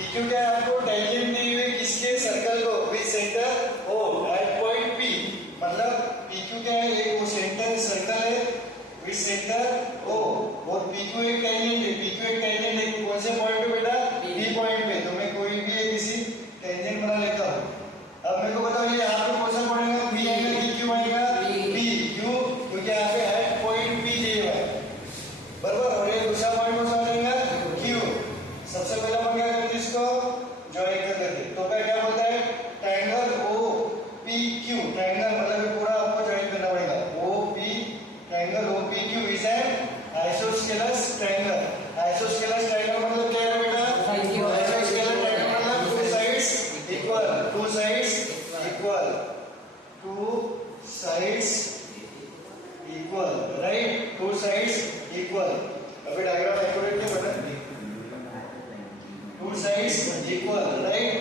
PQ क्या है आपको टेंजेंट दी हुई किसके सर्कल को with centre O at point P मतलब PQ क्या है एक वो सेंटर सर्कल है विद सेंटर O और PQ एक टेंजेंट है PQ एक टेंजेंट है कौन से पॉइंट पे बेटा P पॉइंट पे तो मैं कोई भी किसी टेंजेंट बना लेता हूँ अब मेरे को बताओ ये यहाँ पे कौन सा पड़ेगा P आएगा कि Q आएगा P क्यों क्योंकि यहाँ पे एट पॉइंट P दिया हुआ है बराबर और ये दूसरा पॉइंट कौन सा देंगे Q सबसे पहले हम क्या करते हैं इसको ज्वाइन कर देते तो क्या बोलता है ट्रायंगल OPQ ट्रायंगल मतलब पूरा आपको ज्वाइन करना पड़ेगा OP triangle OPQ is an isosceles triangle isosceles triangle मतलब क्या है बेटा आइसोस्केलस ट्रायंगल मतलब two sides equal right two sides equal अभी डायग्राम एक्यूरेट नहीं बना two sides equal right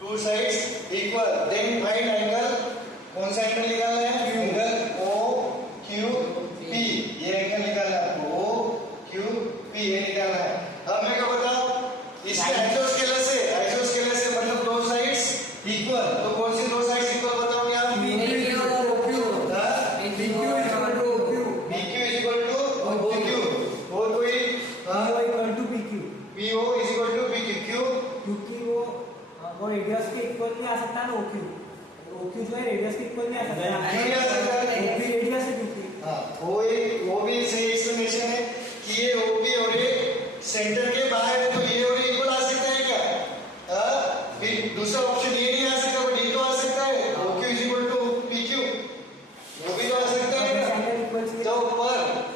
two sides equal then find angle कौन सा एंगल निकालना है एंगल OQP ये एंगल निकालना है आपको OQP ये निकालना है अब मैं क्या बताऊं इसके आइसोस्केलस है मतलब दो साइड्स इक्वल तो कौन सी दो साइड्स इक्वल बताओ यार PQ और OQ PQ is equal to OQ और कोई PO is equal to PQ क्यों क्योंकि वो रेडियस के इक्वल नहीं आ सकता ना OQ जो है रेडियस के इक्वल नहीं आ सकता नहीं आ सकता OP रेडियस है क्योंकि हाँ वो भी सही एक्सप्लेनेशन है कि ये OP और ये सेंटर के बाहर है तो ये और ये इक्वल आ सकता है क्या फिर दूसरा ऑप्शन ये नहीं आ सकता बट ये तो आ सकता है OQ is equal to PQ वो भी तो आ सकता है तो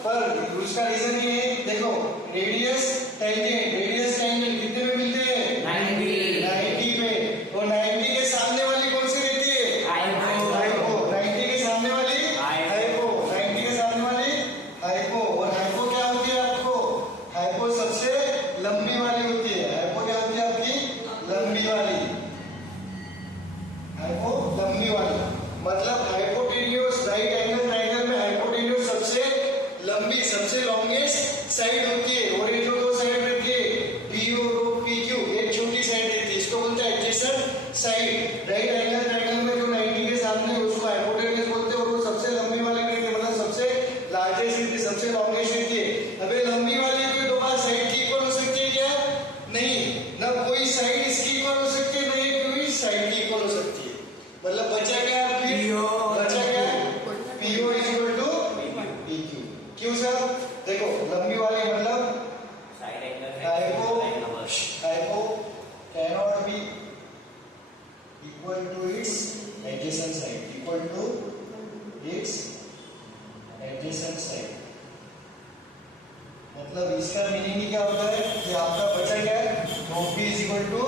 पर उसका रीजन ये है देखो रेडियस टेंजेंट कितने में मिलते हैं 90 पे और 90 के सामने वाली कौन सी रहती है हाइपो 90 के सामने वाली हाइपो 90 के सामने वाली हाइपो और हाइपो क्या होती है आपको हाइपो सबसे लंबी वाली होती है हाइपो क्या होती है आपकी लंबी वाली मतलब हाइपोटेन्यूज राइट एंगल ट्रायंगल में हाइपोटेन्यूज सबसे लंबी सबसे लॉन्गेस्ट साइड होती है और ये जो दो साइड रहती है PO और PQ एक छोटी साइड रहती है इसको बोलते हैं adjacent side right angle triangle में जो 90 के सामने उसको हाइपोटेन्यूज बोलते हैं और वो सबसे लंबी वाली रहती है मतलब सबसे लार्जेस्ट रहती है सबसे लॉन्गेस्ट रहती है अबे लंबी वाली कोई दो बार साइड की इक्वल हो सकती है क्या नहीं ना कोई साइड इसकी इक्वल हो सकती है नहीं कोई साइड की इक्वल हो सकती है मतलब बचा क्या PO is equal to PQ क्यों सर देखो लंबी वाली मतलब hypo cannot be equal to its adjacent side मतलब इसका मीनिंग क्या होता है कि आपका बचा क्या है OP is equal to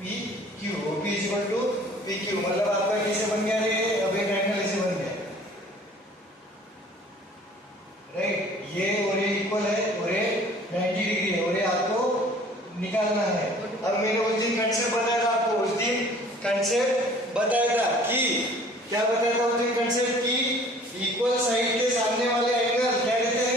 PQ OP is equal to PQ मतलब आपका कैसे बन गया ये अब एक एंगल ऐसे बन गया राइट ये और ये इक्वल है और ये 90 डिग्री है और ये आपको निकालना है अब मैंने उस दिन कंसेप्ट बताया था आपको उस दिन कंसेप्ट बताया था कि क्या बताया था उस दिन कंसेप्ट की इक्वल साइड के सामने वाले एंगल क्या कहते हैं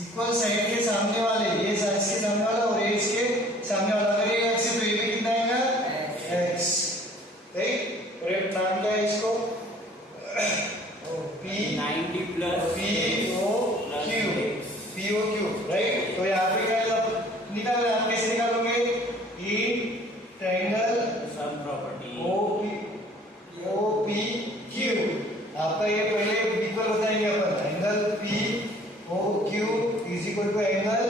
इक्वल साइड के सामने वाले ये साइड के सामने वाला और ये इसके सामने वाला अगर ये एक्स है तो ये भी कितना आएगा x राइट और ये नाम क्या है इसको P90 plus POQ राइट तो यहाँ पे क्या निकाल रहे आप कैसे निकालोगे in triangle sum property OPQ आपका ये पहले इक्वल बताएंगे अपन angle POQ is equal to angle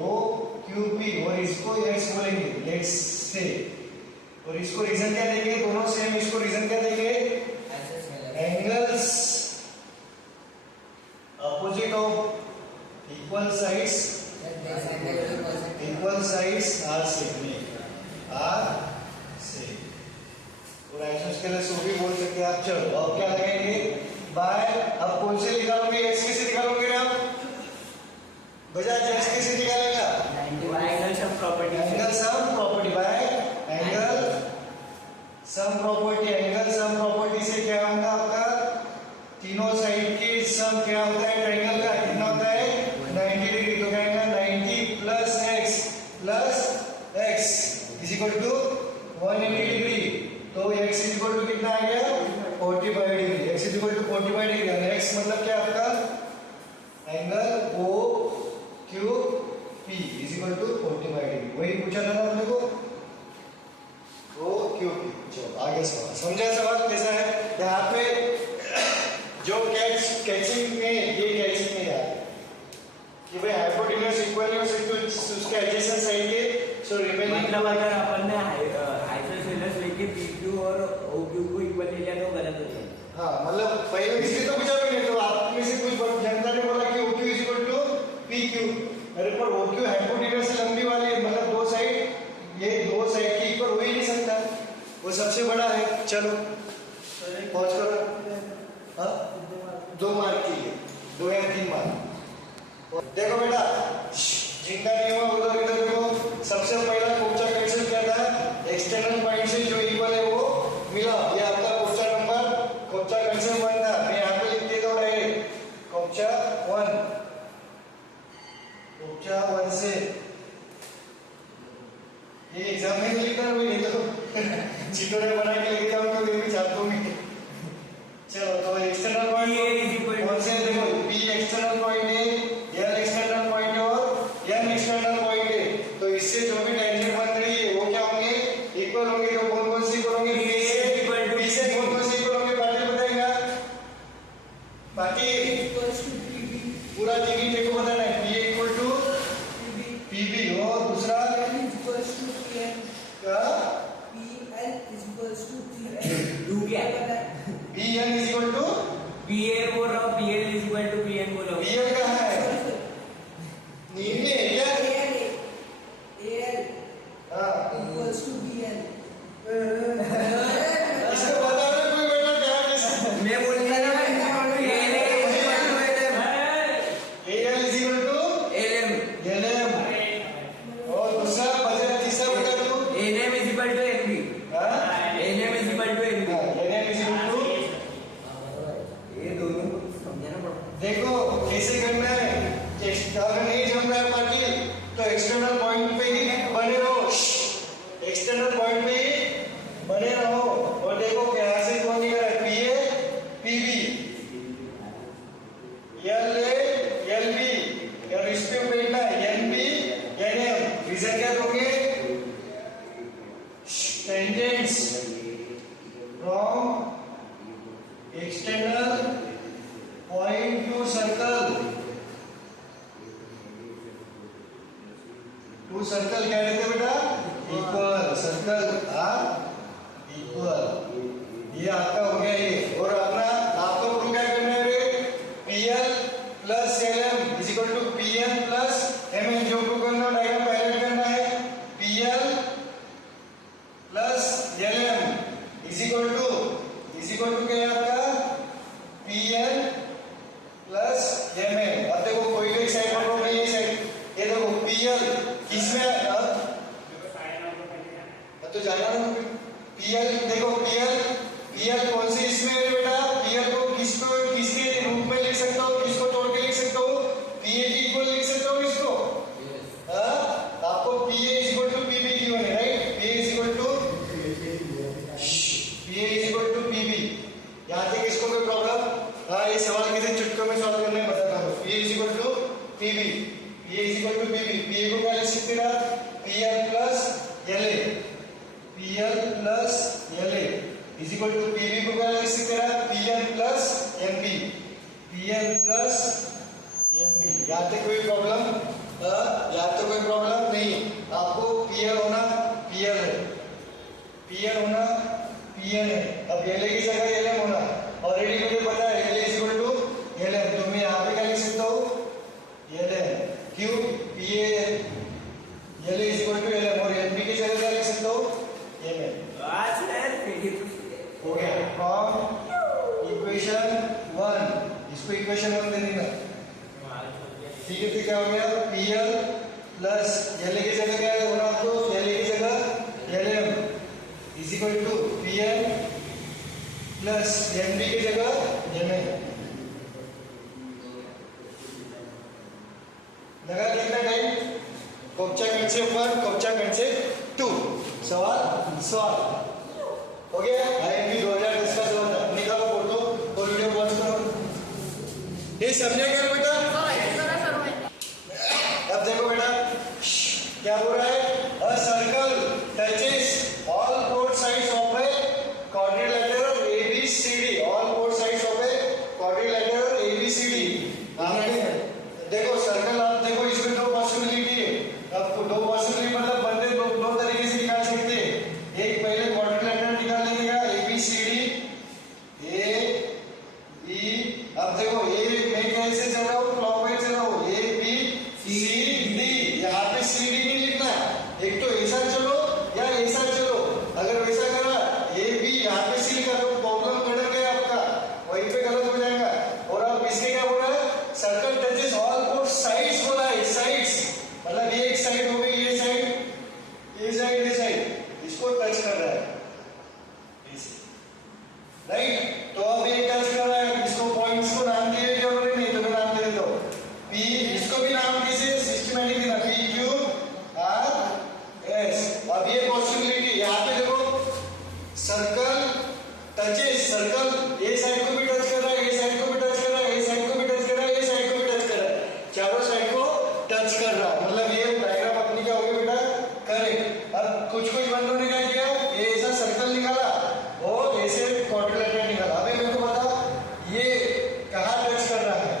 OQP और इसको x बोलेंगे लेट्स से और इसको रीजन क्या देंगे दोनों सेम इसको रीजन क्या देंगे angles opposite of equal sides are से और आइसोस्केलस वो भी बोल सकते हैं आप चलो अब क्या लगाएंगे बाय अब कौन से निकालोगे x कैसे निकालोगे आप बजाज x कैसे निकालेगा angle sum property by angle sum property से क्या हम कितना आ गया 45 degree, x is equal to 45 degree. x मतलब क्या आपका angle O Q P is equal to 45 degree, वही पूछा था ना अपने को ओ क्यू पी। चलो आगे सवाल समझा, सवाल कैसा है यहाँ पे जो कैचिंग में ये कैचिंग में यार कि भाई हाइपोटेन्यूज इक्वल है उसके एडजेसेंट साइड के सो रिमेनिंग मतलब अगर अपन ने आइसोसेलेस लेके PQ और OQ को इक्वल ले लिया तो गलत हो जाएगा। हाँ मतलब पहले इसलिए तो पूछा भी नहीं, तो आप में से कुछ जनता ने बोला कि OQ is equal to PQ, अरे पर OQ हाइपोटेन्यूज से लंबी वाली है, मतलब दो साइड ये दो साइड की इक्वल हो ही नहीं सकता, वो सबसे बड़ा है। चलो पहुंच करो। हाँ 2 मार्क की है, 2 या 3 मार्क। देखो बेटा जिनका नियम है उधर इधर देखो, सबसे पहला कोचा कैंसिल क्या था, एक्सटर्नल पॉइंट से जो इक्वल है वो मिला, ये आपका कोचा नंबर कोचा कैंसिल 1 था। मैं यहाँ पे लिख देता हूँ डायरेक्ट कोचा 1, कोचा 1 से ये एग्जाम में लिखा है, नहीं तो चिटोरे बना के लेके जाऊँ तो भी चाहता हूँ। चलो तो एक्सटर्नल पॉइंट कौन से देखो, P एक्सटर्नल पॉइंट है, L एक्सटर्नल पॉइंट है और N एक्सटर्नल पॉइंट है, तो इससे जो भी टेंजेंट बन रही है वो क्या होंगे इक्वल होंगे। तो कौन कौन सी इक्वल होंगे, B से कौन कौन सी इक्वल होंगे पाटिल बताएगा, पाटिल पूरा चीज देखो बताना है। P इक्वल टू PB और दूसरा BN is equal to BL बोल रहा हूँ, BL is equal to BN बोल रहा हूँ। BL कहाँ है, नीचे है क्या? हाँ इसको बता दो कोई बेटा क्या कैसे मैं बोल रहा हूँ AL is equal to LM LM और दूसरा बजट तीसरा बता दो NM is equal to NB। हाँ NM is equal to NB। NM is equal to, ये दोनों को समझाना पड़ता देखो कैसे करना है, अगर नहीं जम रहा है पाटिल तो एक्सटर्नल पॉइंट पे ही बने रहो, एक्सटर्नल पॉइंट पे ही बने रहो। और देखो यहाँ से कौन निकल रहा है, PA PB LA LB और इस पे बैठना है NB NM। रीजन क्या दोगे, tangents from external point to circle, to circle क्या रहते हैं बेटा इक्वल, सर्कल आर इक्वल। ये आपका हो गया ये, और अपना आपको प्रूव क्या करना है रे, PL plus LM is equal to PN plus MN, जो प्रूव करना है डायग्राम पहले करना है, PL plus LM is equal to क्या है आपका PN प्लस MN। अब देखो कोई कोई साइड पकड़ो, मैं ये साइड, ये देखो PL किसमें तो जाना ना PL, देखो PL कौन सी इसमें है बेटा, PL को किसके रूप में लिख सकता हूँ, किसको तोड़ के लिख सकता हूँ, PA की इक्वल लिख सकता हूँ इसको। हाँ आपको PA is equal to PB की होने right, PA is equal to PB। यहाँ तक इसको कोई प्रॉब्लम, हाँ ये सवाल किसी चुटकों में सॉल्व करने बताता हूँ। PA is equal to PB, PA is equal to PB, PA को क्या लिख सकते हैं PL plus LA, PL plus LA is equal to PB को क्या लिख सकते हैं PL plus MB, PL plus MB। यहाँ तक कोई प्रॉब्लम, यहाँ तक कोई प्रॉब्लम नहीं, आपको PL होना PL है, PL होना PN है, अब LA की जगह LM होना, ऑलरेडी मुझे पता है LA is equal to LM, तो मैं यहाँ पे क्या लिख सकता हूँ LM, क्यों PA LA is equal to LM, और MB की जगह क्या लिख सकता हूँ MM। हो गया फ्रॉम इक्वेशन 1, इसको इक्वेशन 1 दे देना, ठीक है। तो क्या हो गया PL प्लस LA की जगह क्या होना आपको, LA की जगह LM is equal to PN plus MB की जगह MN। लगा कितना टाइम, कोपचा कंसेप्ट 1 कोपचा कंसेप्ट 2 सवाल सॉल्व हो गया। IMP 2010 समझा क्या बेटा? अब देखो बेटा क्या हो रहा है, a circle touches all four sides of a quadrilateral ABCD, all four sides of a quadrilateral ABCD। देखो सर्कल, आप देखो इसमें दो पॉसिबिलिटी है, अब दो पॉसिबिलिटी मतलब बंदे दो तरीके से निकाल सकते हैं। एक पहले क्वाड्रिलेटरल निकाल लेगा ABCD A B, अब देखो ए मैं कैसे चल रहा हूँ, क्लॉकवाइज चल रहा हूँ, ABCD, यहाँ पे CD नहीं लिखना, एक तो ऐसा चलो या ऐसा चलो। अगर वैसा करा AB यहाँ पे C लिखा तो प्रॉब्लम कट गया आपका, वहीं पे गलत हो जाएगा। और अब इसके क्या बोला है, circle touches all four sides बोला है, साइड्स मतलब ये एक साइड हो गई, ये साइड, ये साइड, ये साइड, इसको टच कर रहा है राइट। तो अब ये टच कर रहा है, इसको पॉइंट्स को नाम दिए क्या बोले, नहीं तो मैं नाम दे देता हूँ P, इसको भी नाम कैसे सिस्टमैटिक देना, PQRS। अब ये पॉसिबिलिटी यहाँ पे देखो, circle touches, circle A side को भी टच कर रहा है, ए साइड को भी टच कर रहा है, ए साइड को भी टच कर रहा है, ए साइड को भी टच कर रहा है, चारों साइड को टच कर रहा है, मतलब ये डायग्राम अपनी क्या होगी बेटा, करेक्ट। अब कुछ बंदों ने क्या किया, ये ऐसा सर्कल निकाला और ऐसे क्वाड्रिलेटरल निकाला। अभी मेरे को बता ये कहाँ टच कर रहा है,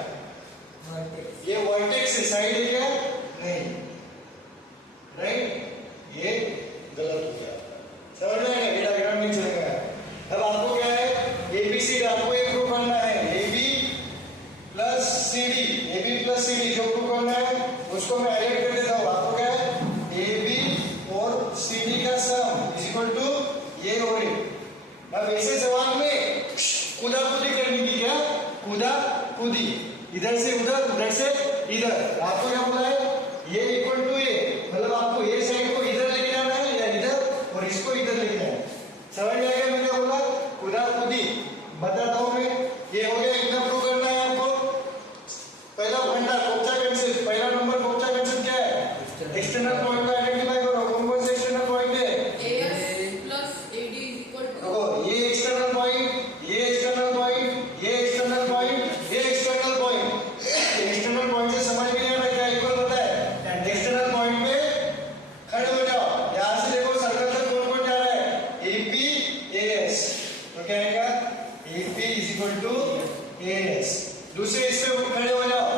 ये वर्टेक्स से साइड है क्या, नहीं राइट, ये गलत हो गया, समझ में आएगा, ये डायग्राम नहीं चलेगा। अब आपको क्या है, ABCD आपको एक ग्रुप बनना है, AB प्लस CD जो ग्रुप बनना है उसको मैं हाईलाइट कर देता हूँ। आपको क्या है, AB और CD का सम इज इक्वल टू ये और ये। अब ऐसे सवाल में कूदा कूदी करनी थी क्या, कूदा कूदी, इधर से उधर, उधर से इधर। आपको क्या बोला है, ये इक्वल टू ये, मतलब आपको ये साइड को इधर लेके जाना है या इधर, और इसको इधर लेके जाना है। समझ में आ गया मैं क्या बोला, कूदा कूदी बताता हूँ मैं। ये हो गया, इतना प्रूव करना है आपको। पहला फंडा कोप्चा कंसेप्ट, पहला नंबर कोप्चा कंसेप्ट क्या है, एक्सटर्नल पॉइंट को आइडेंटिफाई करो। कौन कौन से एक्सटर्नल पॉइंट है, ये एक्सटर्नल पॉइंट, ये एक्सटर्नल पॉइंट, ये एक्सटर्नल पॉइंट, ये एक्सटर्नल पॉइंट। एक्सटर्नल पॉइंट से समझ में नहीं आ रहा क्या इक्वल होता है, एक्सटर्नल पॉइंट पे खड़े हो जाओ। यहां से देखो सर्कल तक कौन कौन जा रहा है, AP AS, तो क्या आएगा, AP is equal to AS। दूसरे इस पे खड़े हो जाओ,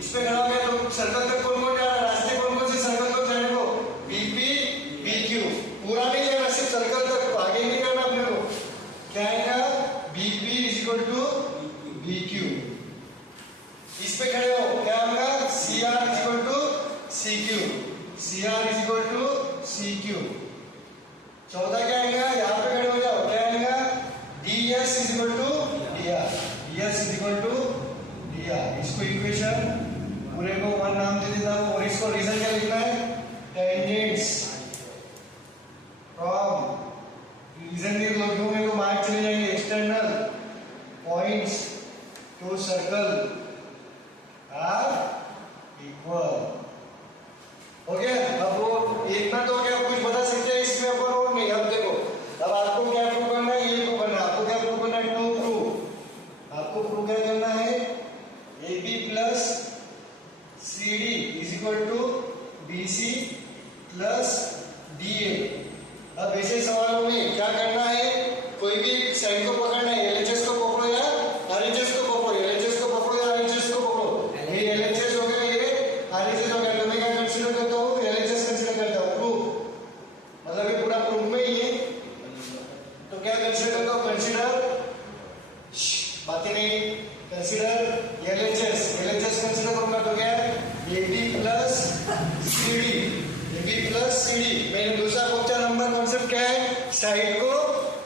इस पे खड़ा हो गया तो सर्कल तक कौन कौन जा रहा है, रास्ते कौन कौन से सर्कल तक जाने को, BP PQ, पूरा नहीं जाना, सिर्फ सर्कल तक, आगे नहीं करना अपने को। क्या आएगा, BP is equal to BQ। इस पे खड़े हो, क्या होगा, CR is equal to CQ, CR is equal to CQ। चौथा क्या आएगा, यहाँ पे खड़े हो जाओ, क्या आएगा, DS is equal to DR, DS is equal to DR। इसको इक्वेशन पूरे को वन नाम दे देता हूँ, और इसको रीजन क्या लिखना है, टेंजेंट्स फ्रॉम, रीजन के लोगों में को मार्क चले जाएंगे, external points to circle are equal. हो गया। अब वो इतना तो क्या कुछ बता सकते हैं इसमें अपन, और नहीं। अब देखो, अब आपको क्या प्रूव करना है, ये प्रूव करना है। आपको क्या प्रूव करना है, टू प्रूव। आपको प्रूव क्या करना है, AB plus CD is equal to BC plus DA। अब ऐसे सवालों में क्या करना है, कोई भी साइड को पकड़ना है, LHS को पकड़ो या RHS को पकड़ो, LHS को पकड़ो या RHS को पकड़ो। ये LHS हो गया, ये RHS हो गया, तो मैं क्या कंसीडर करता हूँ, LHS कंसीडर करता हूँ। प्रूफ मतलब ये पूरा प्रूफ में ही है, तो क्या कंसीडर करता हूँ, कंसीडर, बातें नहीं, कंसीडर LHS कंसीडर करूंगा तो क्या है, AB प्लस CD। मैंने दूसरा कोप्चा नंबर कॉन्सेप्ट क्या है, साइड को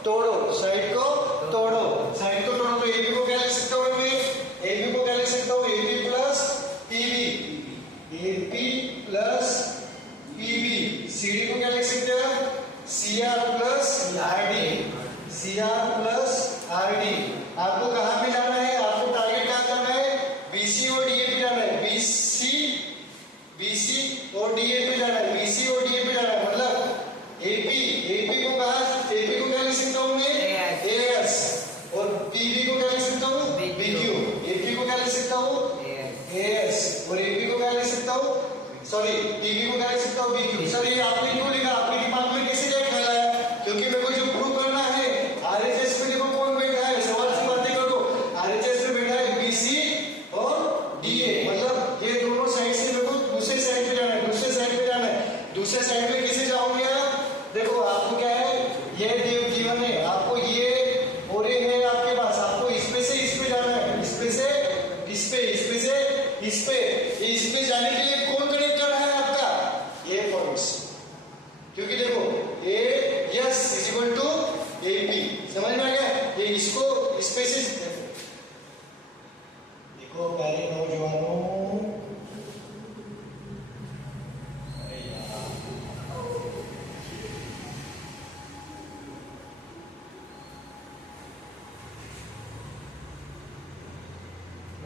तोड़ो, साइड को तोड़ो, साइड को तोड़ो। तो AB को क्या लिख सकता हूँ मैं, AB को क्या लिख सकता हूँ, AB plus PB, AP plus PB। CD को क्या लिख सकते हो, CR plus RD, CR plus RD। आपको कहाँ पे जाना है, आपको टारगेट कहाँ करना है, BC और DA पे जाना है, BC और DA पे जाना है, BC और DA पे जाना है। मतलब AP को कहा, AP को क्या लिख सकता हूँ मैं, AS, और PB को क्या लिख सकता हूँ, BQ। AP को क्या लिख सकता हूँ, सॉरी टीवी को क्या लिख सकता हूँ BQ। सर ये आपने क्यों लिखा, आपके दिमाग में कैसे क्या ख्याल आया? क्योंकि मेरे को जो प्रूव करना है RHS में देखो कौन बैठा है, सवाल से बातें करो। RHS में बैठा है BC और DA, मतलब ये दोनों साइड से मेरे को दूसरे साइड पे जाना है, दूसरे साइड पे जाना है। दूसरे साइड में कैसे जाओगे आप? देखो आपको क्या है, ये देव जीवन है, आपको ये और ये है आपके पास, आपको इसमें से इस पे जाना है, इसमें से इस पे, इसमें से इस पे। इस पे जाने के लिए कौन कनेक्टर है आपका? ये फॉर्म्स। क्योंकि देखो AS is equal to AP, समझ में आ गया? ये इसको इस पे से देखो प्यारे नौजवानों,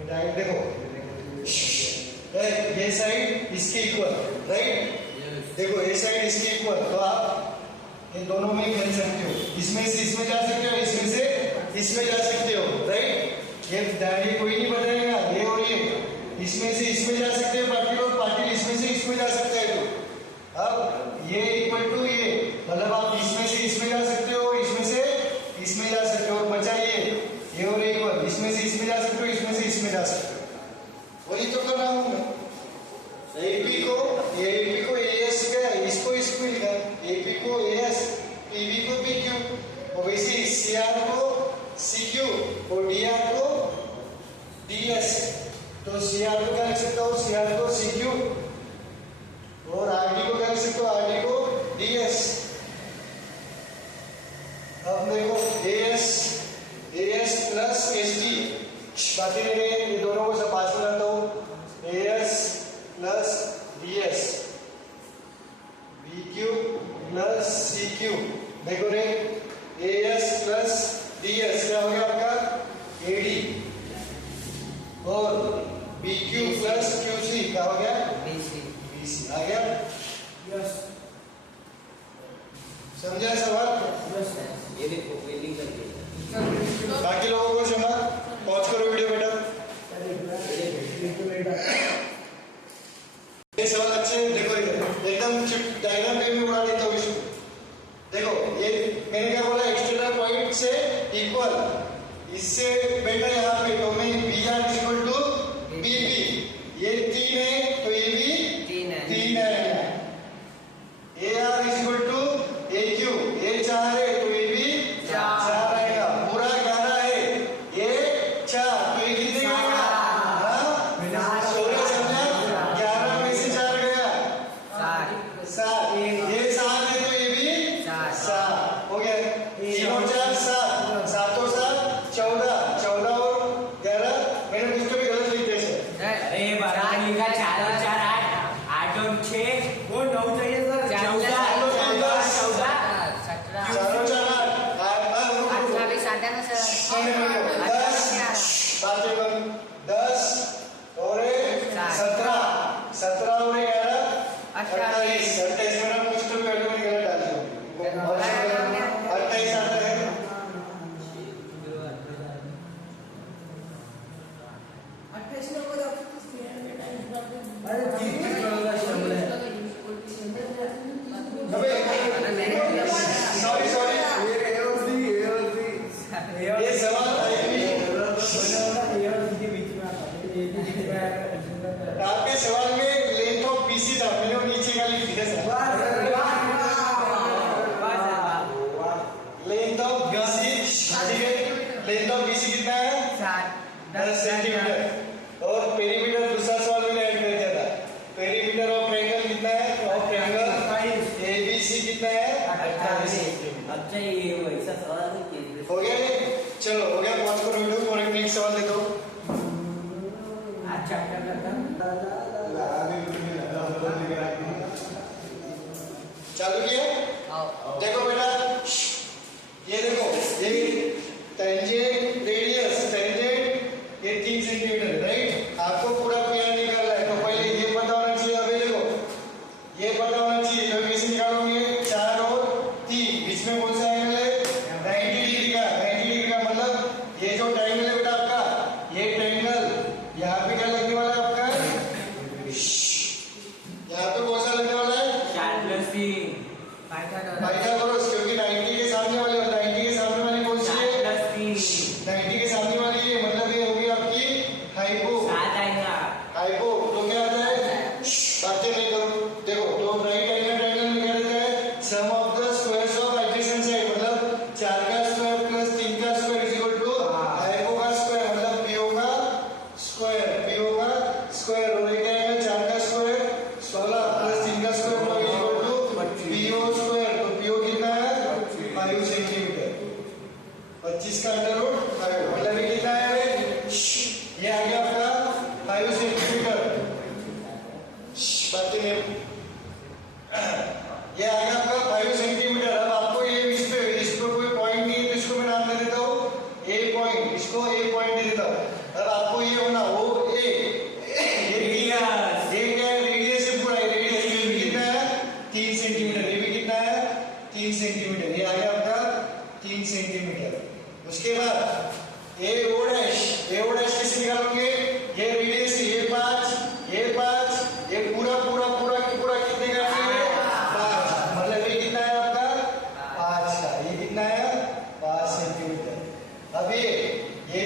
डायरेक्ट देखो ये साइड इसके इक्वल, राइट? देखो ये साइड इसके इक्वल, तो आप ये दोनों में खेल सकते हो, इसमें से इसमें जा सकते हो, इसमें से इसमें जा सकते हो, राइट? ये डायरेक्ट कोई नहीं बताएगा, ये और ये इसमें से इसमें जा सकते हो पाटिल, और पाटिल इसमें से इसमें जा सकता है। तो अब ये इक्वल टू ये, मतलब आप इसमें से इसमें जा सकते हो, इसमें से इसमें जा सकते हो, और बचा ये और इक्वल, इसमें से इसमें जा सकते हो, इसमें से इसमें जा सकते हो। वही तो कर रहा हूं मैं। AP को AS क्या है, इसको इसको लिखा, AP को AS, PV को PQ, और वैसे CR को CQ और DR को DS। तो CR को क्या लिख सकता हूँ, CR को CQ, और RD को क्या लिख सकता हूँ, RD को DS। अब देखो AS प्लस SD, बाकी ये दोनों को सब पास में लाता हूँ, AS plus DS, BQ plus CQ। देखो रे AS प्लस DS क्या हो गया आपका AD, और BQ प्लस QC क्या हो गया BC। आ गया? यस समझा सवाल? यस ये देखो वेल्डिंग करके बाकी लोगों को समझा? पॉज करो वीडियो बेटा। ये सवाल अच्छे देखो, एकदम डायग्राम पे में उड़ा देता हूँ इसको। देखो ये मैंने क्या बोला, एक्सटर्नल पॉइंट से इक्वल, इससे बेटा यहाँ पे तो मैं BR is equal to BP, ये 3 है तो ये भी 3 है। AR is equal to AQ, ये 4 है तो ये भी 4 आएगा। पूरा 11 है, ये 4 तो ये कितने का आएगा? हाँ 16 समझा? 11 में से 4 गया 7, ये 7 है तो ये भी 7 हो गया। 3 और 4 7, 7 और 7 14, 14 और 11, मैंने कुछ तो भी गलत लिख दिया सर। अरे बारह लिखा, 4 और 4 8, 8 और 6 वो 9 चाहिए सर, 14 10 और 17 और 11 28 मेरा कुछ तो भी ऑटोमेटिक गलत डाल दिया, 28 आता है। सॉरी ये सवाल आपके सवाल में लेंथ ऑफ BC था, मैंने वो नीचे का लिख दिया सर। लेंथ ऑफ BC, ठीक है, लेंथ ऑफ BC कितना है 10 सेंटीमीटर। और पेरीमीटर दूसरा सवाल मैंने ऐड कर दिया था, पेरीमीटर ऑफ ट्रायंगल कितना है, ऑफ ट्रायंगल ABC कितना है 28 सेंटीमीटर। अच्छा ये वैसा सवाल है कि हो गया ये? चलो हो गया, पॉज करो वीडियो और एक नेक्स्ट सवाल देखो। अच्छा चालू किया? देखो बेटा, ये देखो, ये टेंजेंट रेडियस, टेंजेंट ये 3 सेंटीमीटर, राइट? आपको पूरा PR निकालना है, तो पहले ये पता होना चाहिए। अभी देखो ये पता होना चाहिए, तो कैसे निकालोगे? 4 और 3 बीच में कौन सा एंगल है? 90 डिग्री का। 90 डिग्री का मतलब ये जो ट्रायंगल है बेटा आपका, ये ट्रायंगल यहाँ पे क्या लगने वाला है आपका? यहाँ अंडर रूट 5 मतलब ये कितना है ये आ गया आपका 5 सेंटीमीटर बातें नहीं ये आ गया आपका 5 सेंटीमीटर अब आपको ये इस पे कोई पॉइंट नहीं है तो इसको मैं नाम दे देता हूँ ए पॉइंट इसको ए पॉइंट दे देता हूँ अब आपको ये होना वो ए रेडियस है पूरा रेडियस ये भी कितना है 3 सेंटीमीटर ये भी कितना है 3 सेंटीमीटर ये आ गया आपका 3 सेंटीमीटर उसके बाद ए ओ डैश कैसे निकालोगे ये रेडियस ये 5 ये पूरा कितने का है 5 मतलब ये कितना है आपका 5 का ये कितना है 5 सेंटीमीटर अब ये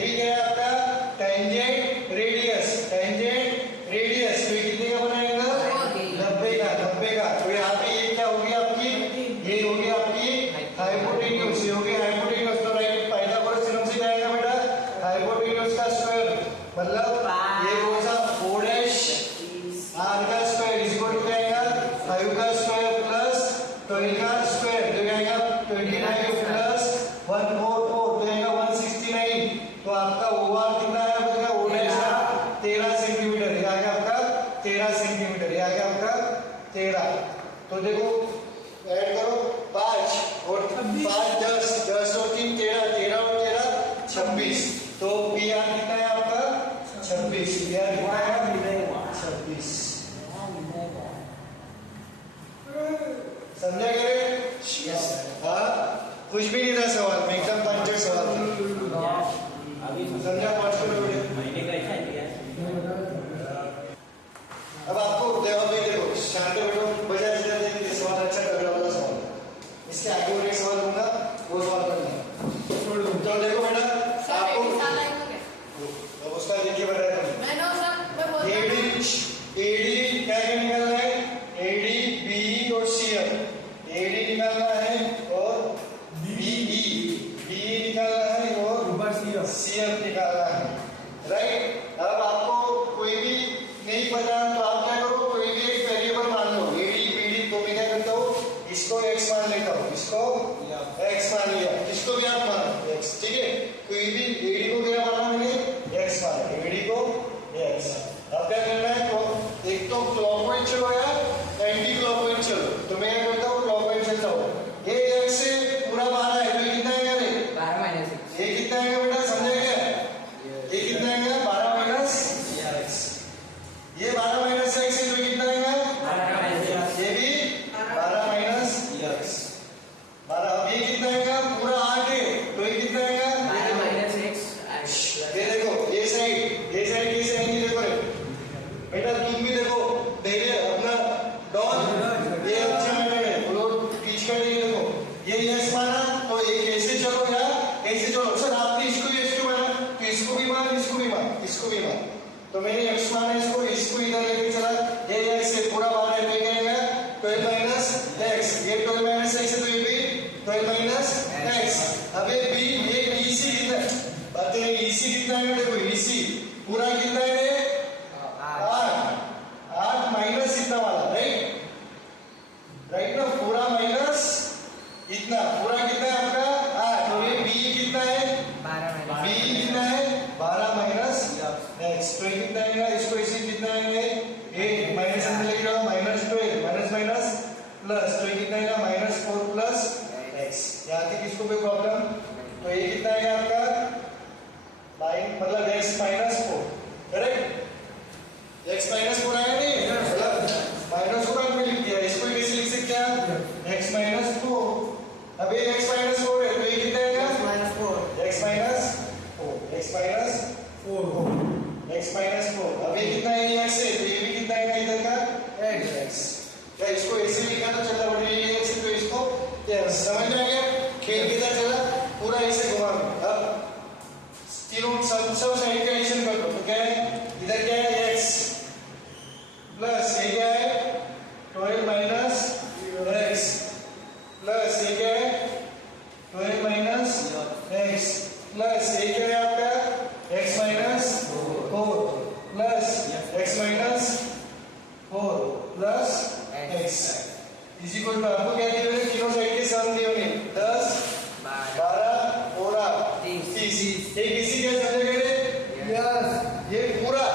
भी क्या है आपका टेंजेंट रेडियस तो ये कितने का बनाएगा 90 का तो यहाँ पे ये क्या होगी आपकी ये होगी आपकी हाइपोटेन्यूज ये होगी हाइपोटेन्यूज तो राइट पाइथागोरस थ्योरम से क्या आएगा बेटा हाइपोटेन्यूज का स्क्वायर मतलब ये कौन सा 4 डैश r का स्क्वायर इज इक्वल टू क्या आएगा 5 का स्क्वायर प्लस 12 का स्क्वायर तो क्या आएगा 29 प्लस 144 तो आएगा 169 तो आपका ओआर कितना है बता ओ डैश का 13 सेंटीमीटर ये आ गया आपका 13 सेंटीमीटर ये आ गया आपका 13 तो देखो ऐड करो 5 और 5 10 और 3 13 और 13 26 तो पीआर कितना है आपका 26 पीआर कितना है 26 समझा क्या हाँ कुछ भी नहीं था सवाल में एकदम पंचर सवाल था अभी समझा 5 किलोमीटर महीने का ऐसा दिया अब आपको देखो शांत बैठो बजाय ये सवाल अच्छा कर रहा वाला सवाल इसके आगे और एक सवाल दूंगा वो सवाल करना तो देखो बेटा आपको अब उसका देखिए बताया एडी क्या क्या निकालना है एडी बी और सीएम एडी निकालना है और बीई निकालना है और सीएम निकालना है राइट अब आपको कोई भी नहीं पता तो आप क्या करो कोई भी एक वेरिएबल मान लो एडी बीडी तो मैं क्या करता हूँ इसको x मान लेता हूँ इसको x मान लिया इसको भी आप मानो x ठीक है कोई भी एडी को क्या माना मैंने x माना एडी को x अब क्या करना है तो एक तो क्लॉकवाइज चलो या एंटी क्लॉकवाइज चलो तो मैं क्या करता हूँ क्लॉकवाइज चलता हूँ ये x से पूरा 12 है तो ये कितना आएगा रे 12 माइनस ये कितना आएगा बेटा समझा क्या ये कितना आएगा 12 माइनस ये 12 माइनस x है तो ये कितना आएगा 12 माइनस ये भी 12 माइनस x 12 अब ये कितना आएगा पूरा 8 है तो ये कितना आएगा 12 माइनस x ये देखो ये साइड कैसे आएंगे देखो रे बेटा तुम भी देखो धैर्य अपना डॉन ये अच्छा मैंने बोलो टीच कर दिए देखो ये यस माना तो ये कैसे चलो यार कैसे चलो सर आपने इसको भी एक्स माना तो इसको भी मान इसको भी मान तो मैंने x माना इसको इधर लेके चला ये x से पूरा 12 है तो क्या आएगा 12 माइनस x ये 12 माइनस x है तो ये भी 12 माइनस x अब ये b ये EC कितना बात है EC कितना है देखो EC पूरा कितना है 8 माइनस इतना वाला राइट ना पूरा माइनस इतना पूरा कितना है आपका 8 और ये b कितना है 12 b कितना है 12 माइनस x तो ये कितना आएगा इसको इसी कितना आएंगे 8 माइनस अंदर लेके जाओ माइनस 12 माइनस माइनस प्लस तो ये कितना आएगा माइनस 4 प्लस x यहाँ तक किसको कोई प्रॉब्लम तो ये कितना आएगा आपका मतलब x minus 4 correct x minus 4 आया नहीं मतलब माइनस 4 में लिख दिया इसको कैसे लिख सकते हैं x माइनस 4 अब ये x माइनस 4 है तो ये कितना आएगा x माइनस 4 x माइनस 4 अब ये कितना है x है तो ये भी कितना आएगा इधर का x क्या इसको ऐसे लिखा तो चलता बड़ी ये x तो इसको समझ में आ गया खेल किधर चला पूरा ऐसे घुमा अब तीनों सब साइड का एडिशन कर दो तो क्या है इधर क्या है x प्लस ये क्या है 12 माइनस x प्लस ये क्या है 12 माइनस x प्लस ये क्या है आपका x minus 4 plus x minus 4 plus x is equal to आपको क्या दिया है तीनों साइड के सम दिए होंगे 10 12 14 30 ये BC क्या समझे रे? ये पूरा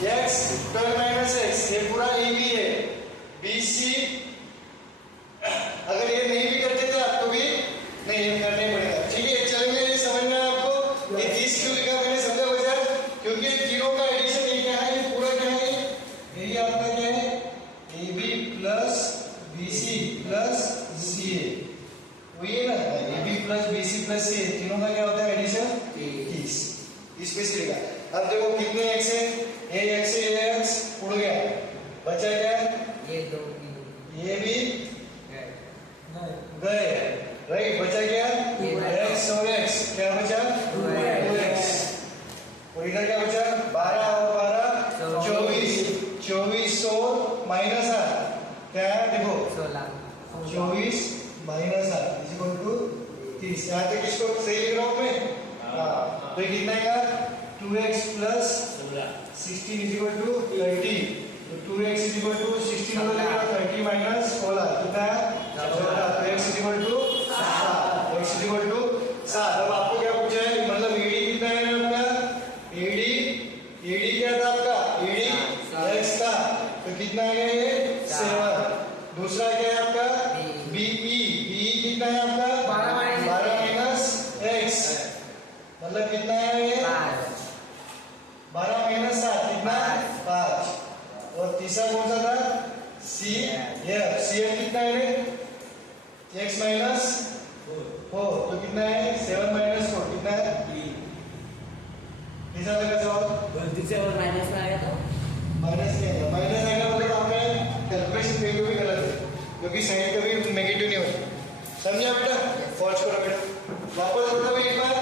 x 12 माइनस x, ये पूरा AB है। BC अगर ये नहीं भी करते थे आप तो भी नहीं, ये करना ही पड़ेगा। ठीक है, चलेंगे, ये समझ में आया आपको? ये 30 क्यों लिखा मैंने, समझा बच्चा? क्योंकि तीनों का एडिशन ये क्या है, ये पूरा क्या है, यही आपका क्या है, AB plus BC plus CA, वही है ना, AB plus BC plus CA, तीनों का क्या होता है एडिशन? 30। इसमें से लिखा। अब देखो कितने x है, ये x है, ये x उड़ गया, बचा क्या? ये दो ये भी गए, राइट, बचा क्या? x और x, क्या बचा? 2x। और इधर क्या बचा? 12 और 12 24, 24 और माइनस 8 क्या है, देखो 24 माइनस 8 इज इक्वल टू 30। यहाँ तक इसको सही लिख रहा हूँ मैं? हाँ, तो कितना है? 2x plus 16 is equal to 30। तो 2x इज इक्वल टू 16 हो जाएगा, 30 माइनस 16 कितना है? 14। तो x is equal to 7, x is equal to 7। अब आपको क्या पूछा है, मतलब AD कितना है आपका? AD क्या था आपका? AD x था, तो कितना है ये? 7। दूसरा क्या है आपका? BE कितना है आपका? 12 माइनस x, मतलब कितना है ये? 12 माइनस 7 कितना? 5। और तीसरा कौन सा था? CF कितना है रे? x माइनस 4, तो कितना है? 7 माइनस 4 कितना है? 3। तीसरा लगा जवाब? गलती से और माइनस में आ गया तो माइनस नहीं आएगा, माइनस आएगा मतलब आपने कैलकुलेशन कहीं भी गलत है, क्योंकि साइन कभी नेगेटिव नहीं होता। समझा बेटा? पॉज करो बेटा, वापस बताओ एक बार।